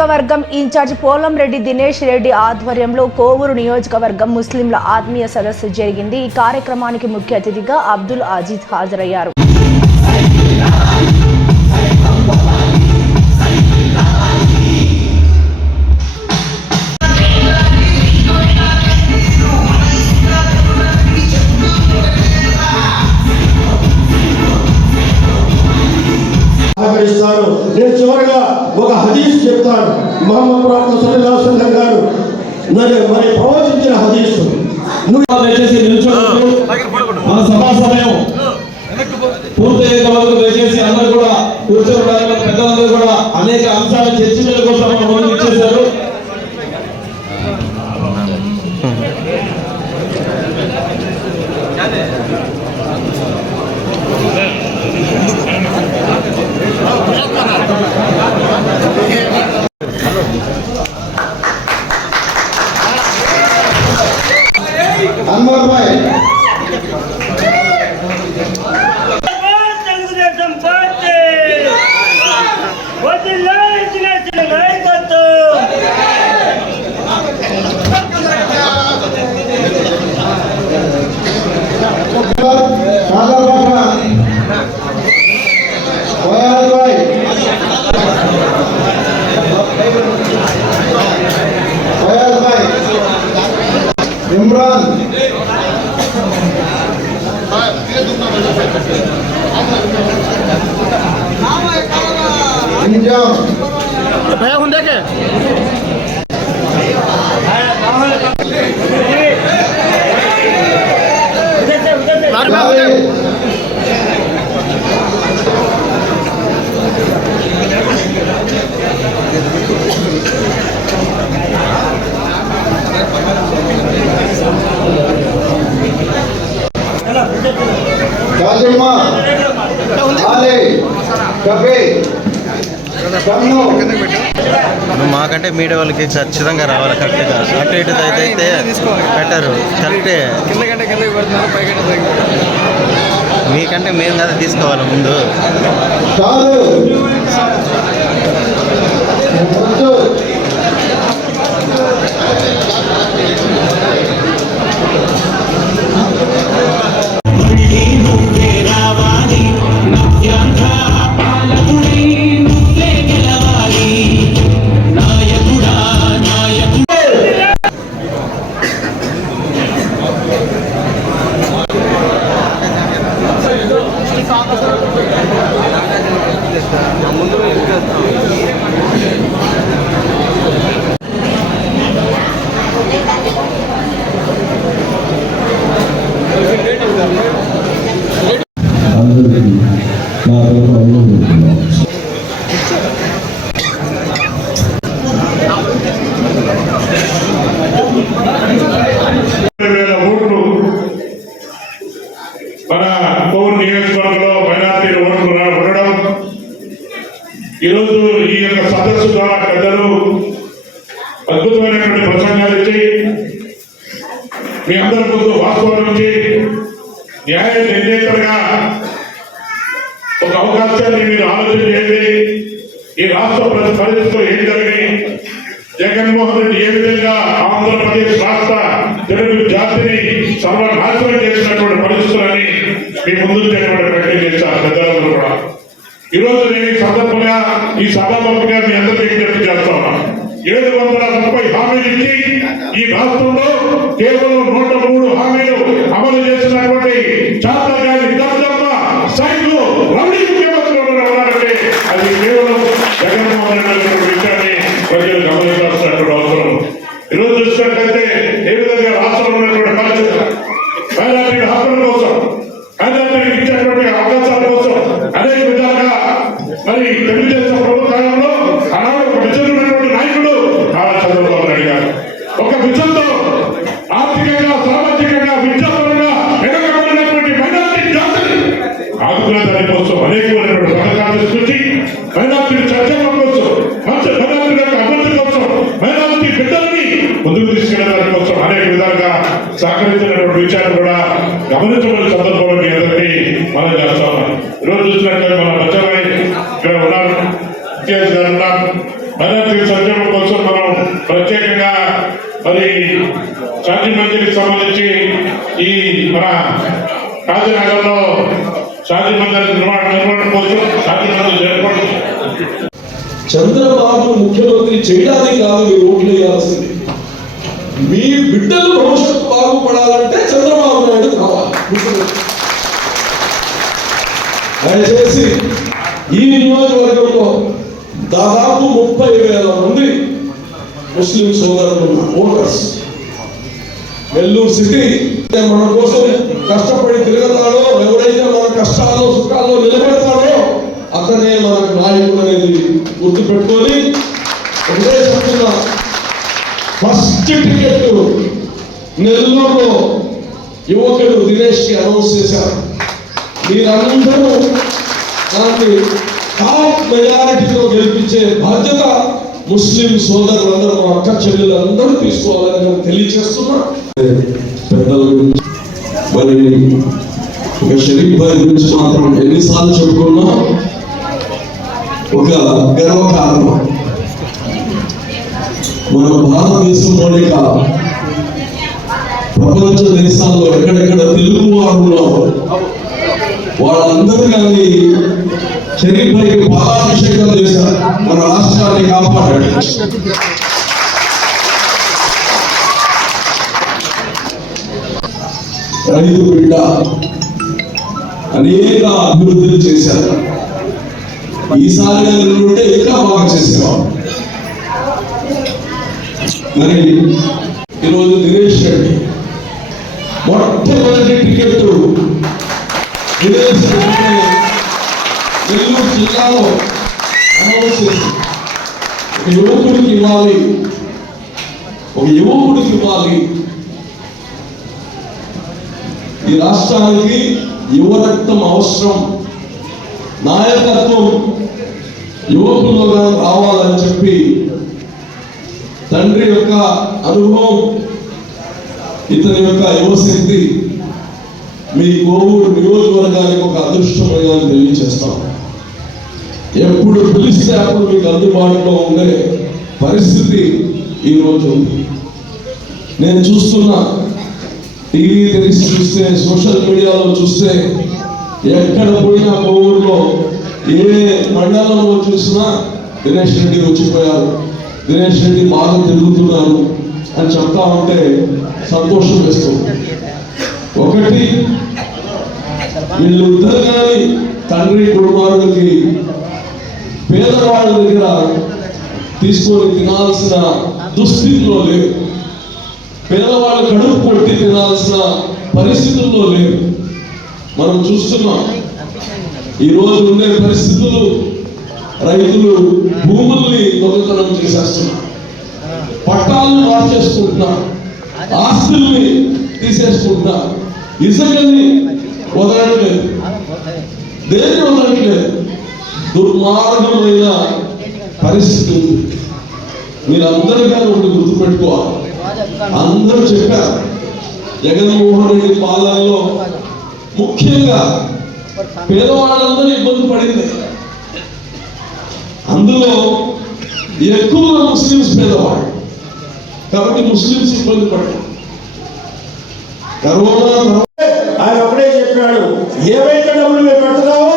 నియోజకవర్గం ఇన్ఛార్జ్ పోలంరెడ్డి దినేష్ రెడ్డి ఆధ్వర్యంలో కోవూరు నియోజకవర్గం ముస్లింల ఆత్మీయ సదస్సు జరిగింది. ఈ కార్యక్రమానికి ముఖ్య అతిథిగా అబ్దుల్ అజీజ్ హాజరయ్యారు. Muito boa তিনজন ভাই এখন দেখে। మాకంటే మీడియా వాళ్ళకి ఖచ్చితంగా రావాలి కరెక్ట్గా అటు ఇటు అయితే పెట్టరు కరెక్టే. మీకంటే మేము కదా తీసుకోవాలి ముందు. చాలు. వద్దు. ద్వారా అద్భుతమైనటువంటి ప్రసంగాలు ఇచ్చి మీ అందరి ముందు వాస్తవం నుంచి న్యాయ నిర్ణేతలుగా ఒక అవకాశాన్ని మీరు ఆలోచన చేయండి ఈ రాష్ట్ర ప్రజల పరిస్థితులు ఏం జరిగాయి జగన్మోహన్ రెడ్డి ఏ విధంగా ఆంధ్రప్రదేశ్ రాష్ట్ర తెలుగు జాతిని సర్వనాశనం చేసినటువంటి పరిస్థితులని మీ ముందు ప్రకటన చేశారు. పెద్దలందరూ కూడా. ఈరోజు నేను ఈ సందర్భంగా ఈ సభాముఖంగా మీ అందరికీ ఏడు వందల ముప్పై హామీలు ఇచ్చి ఈ రాష్ట్రంలో కేవలం నూట మూడు హామీలు అమలు చేసినటువంటి చాతగారి గారి సైన్లు రౌడీ ముఖ్యమంత్రి ఉన్నారంటే అది కేవలం చేసి భద్రతకి కోసం మనం ప్రత్యేకంగా మరి శాంతి మందిరికి సంబంధించి ఈ మన కాజీనగర్లో శాంతి మందిర నిర్మాణ నిర్మాణం కోసం శాంతి మందిరం చంద్రబాబు ముఖ్యమంత్రి చేయడానికి కాదు మీరు ఓట్లు వేయాల్సింది. మీ బిడ్డలు భవిష్యత్తు బాగుపడాలంటే చంద్రబాబు నాయుడు కావాలి. దయచేసి ముస్లిం సోదరులు ఓటర్స్ నెల్లూరు సిటీ మన కోసం కష్టపడి తిరగతాడో ఎవరైతే మన కష్టాల్లో సుఖాల్లో నిలబెడతాడో అతనే మన నాయకుడు అనేది గుర్తు పెట్టుకొని ఒకటే చెప్తున్నా ఫస్ట్ టికెట్ నెల్లూరులో యువకుడు దినేష్కి అనౌన్స్ చేశారు. మీరందరూ దాన్ని టాప్ మెజారిటీతో గెలిపించే బాధ్యత ముస్లిం సోదరులందరూ మా అక్క చెల్లెలందరూ తీసుకోవాలని నేను తెలియజేస్తున్నా. పెద్దల గురించి మరి ఒక షరీఫ్ భాయ్ గురించి మాత్రం ఎన్నిసార్లు చెప్పుకున్నా. ఒక గర్వకారణం. మన భారతదేశంలోనే కాదు ప్రపంచ దేశాల్లో ఎక్కడెక్కడ తెలుగు వారు వాళ్ళందరూ కానీ షరీఫ్ భాయ్కి పాలాభిషేకం చేశారు. మన రాష్ట్రాన్ని కాపాడాడు. రైతు బిడ్డ అనేక అభివృద్ధులు చేశారు. ఈసారి ఉంటే ఇంకా బాగా చేసేవాడు. మరి ఈరోజు దినేష్ రెడ్డి మొట్టమొదటి టికెట్ నెల్లూరు జిల్లాలో చేసి ఒక యువకుడికి ఇవ్వాలి. ఒక యువకుడికి ఇవ్వాలి. ఈ రాష్ట్రానికి యువ రక్తం అవసరం. నాయకత్వం యువకుల్లో రావాలని చెప్పి తండ్రి యొక్క అనుభవం ఇతని యొక్క యువశక్తి మీ కోవూరు నియోజకవర్గానికి ఒక అదృష్టమైన అని తెలియజేస్తాం. ఎప్పుడు పిలిస్తే అప్పుడు మీకు అందుబాటులో ఉండే పరిస్థితి ఈరోజు ఉంది. నేను చూస్తున్నా టీవీ తెలిసి చూస్తే సోషల్ మీడియాలో చూస్తే ఎక్కడ పోయినా కోవూరులో ఏ మండలంలో చూసినా దినేష్ రెడ్డి వచ్చిపోయారు. దినేష్ రెడ్డి బాగా తిరుగుతున్నారు అని చెప్తా ఉంటే సంతోషం వేస్తుంది. ఒకటి వీళ్ళిద్దరు కానీ తండ్రి కుటుంబాలకి పేదవాళ్ళ దగ్గర తీసుకొని తినాల్సిన దుస్థితిలో లేవు పేదవాళ్ళు కడుపు కొట్టి తినాల్సిన పరిస్థితుల్లో లేవు మనం చూస్తున్నాం ఈరోజు ఉండే పరిస్థితులు రైతులు భూముల్ని దొంగతనం చేసేస్తున్నారు. పట్టాలను మార్చేసుకుంటున్నారు. ఆస్తుల్ని తీసేసుకుంటున్నారు. ఇసుకని వదలట్లేదు దేన్ని వదలట్లేదు? దుర్మార్గమైన పరిస్థితి ఉంది మీరందరూ కానీ ఒకటి గుర్తుపెట్టుకోవాలి. అందరూ చెప్పారు జగన్మోహన్ రెడ్డి పాలనలో ముఖ్యంగా పేదవాళ్ళందరూ ఇబ్బంది పడింది. అందులో ఎక్కువ ముస్లిమ్స్ పేదవాళ్ళు. కాబట్టి ముస్లిమ్స్ ఇబ్బంది పడ్డారు ఆయన ఒకటే చెప్పాడు ఏవైతే డబ్బులు మేము పెడుతున్నామో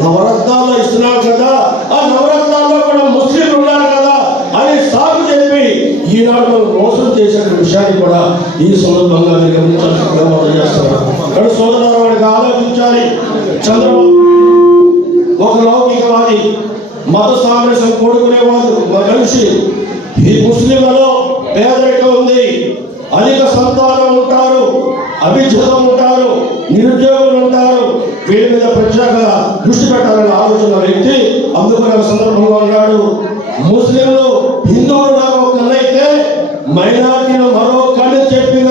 నవరత్నాల్లో ఇస్తున్నాం కదా. ఆ నవరత్నాల్లో కూడా ముస్లింలు ఉన్నారు కదా అని సాగు చెప్పి ఈనాడు మనం మోసం చేసిన విషయాన్ని కూడా ఈ సందర్భంగా మీరు గమనించాల్సిందిగా మనం సోదరు వాడికి ఆలోచించాలి. చంద్రబాబు ఒక లౌకికవాది మత సామరస్యం కోరుకునేవాడు మా మనిషి. ఈ ముస్లింలలో పేదరికం ఉంది. అధిక సంతానం అభిజ్ఞతం ఉంటారు నిరుద్యోగులు ఉంటారు వీరి మీద ప్రత్యేక దృష్టి పెట్టాలని ఆలోచన వ్యక్తి అందుకునే సందర్భంగా సందర్భంలో ముస్లింలు హిందువులు నాకు ఒక కన్ను అయితే మైనార్టీలు మరో కన్ను చెప్పిన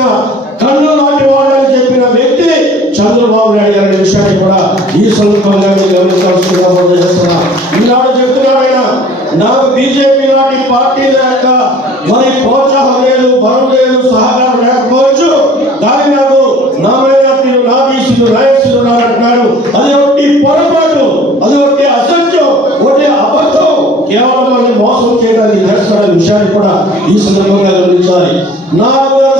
కన్ను నాటి వాళ్ళని చెప్పిన వ్యక్తి చంద్రబాబు నాయుడు గారి విషయాన్ని కూడా ఈ సందర్భంగా మీరు గమనించాల్సిందిగా చేస్తున్నా. ఈనాడు చెప్తున్నాడు ఆయన నాకు బీజేపీ లాంటి పార్టీ లేక మరి ప్రోత్సాహం లేదు బలం లేదు సహకారం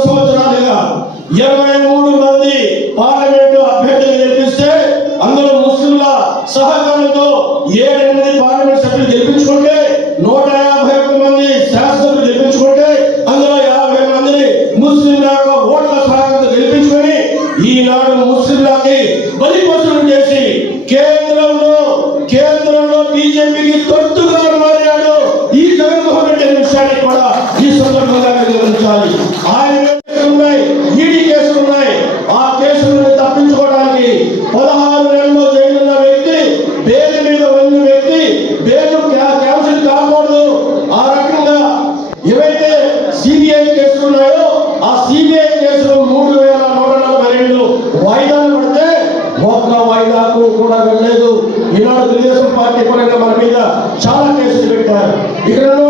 సంవత్సరాలుగా ఇరవై మూడు మంది పార్లమెంటు అభ్యర్థులు గెలిపిస్తే అందులో ముస్లింల సహకారంతో ఏడెనిమిది పార్లమెంట్ సభ్యులు గెలిపించుకుంటే నూట యాభై ఒక్క మంది శాసనసభ్యులు గెలిపించుకుంటే అందులో యాభై మందిని ముస్లింల యొక్క ఓట్ల సహకారంతో గెలిపించుకొని ఈనాడు ముస్లింలకి బలిపసులు చేసి కేంద్రంలో కేంద్రంలో బీజేపీకి తొలి ಇದನ್ನು